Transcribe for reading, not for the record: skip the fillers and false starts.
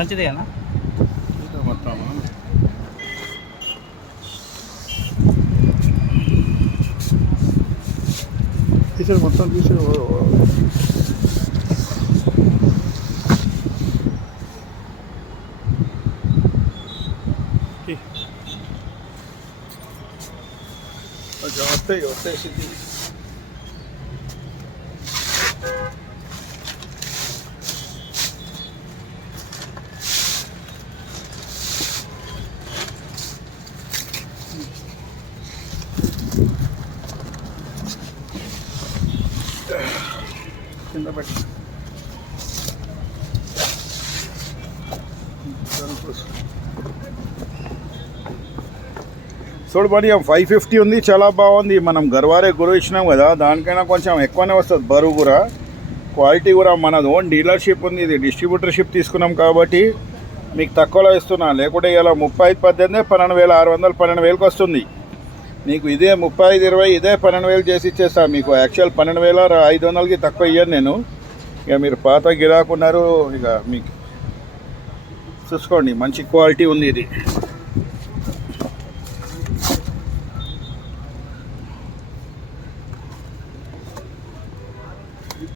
సంచిదేనా మొత్తం తీసాడు, మొత్తం తీసాడు. వస్తాయి వస్తాయి సిద్ధి. కింద పెట్టి చూడు బడి 550 ఉంది, చాలా బాగుంది. మనం గర్వారే గురువు ఇచ్చినాం కదా, దానికైనా కొంచెం ఎక్కువనే వస్తుంది బరువు కూడా. క్వాలిటీ కూడా మనది ఓన్ డీలర్షిప్ ఉంది, ఇది డిస్ట్రిబ్యూటర్షిప్ తీసుకున్నాం కాబట్టి మీకు తక్కువలో ఇస్తున్నా. లేకుంటే ఇలా 35-18 12,600 12,000కి వస్తుంది మీకు. ఇదే 35-20 ఇదే 12,000 చేసి ఇచ్చేస్తా మీకు. యాక్చువల్ 12,500కి తక్కువ ఇయ్యను నేను. ఇక మీరు పాత గిరాకున్నారు, ఇక మీకు చూసుకోండి. మంచి క్వాలిటీ ఉంది ఇది.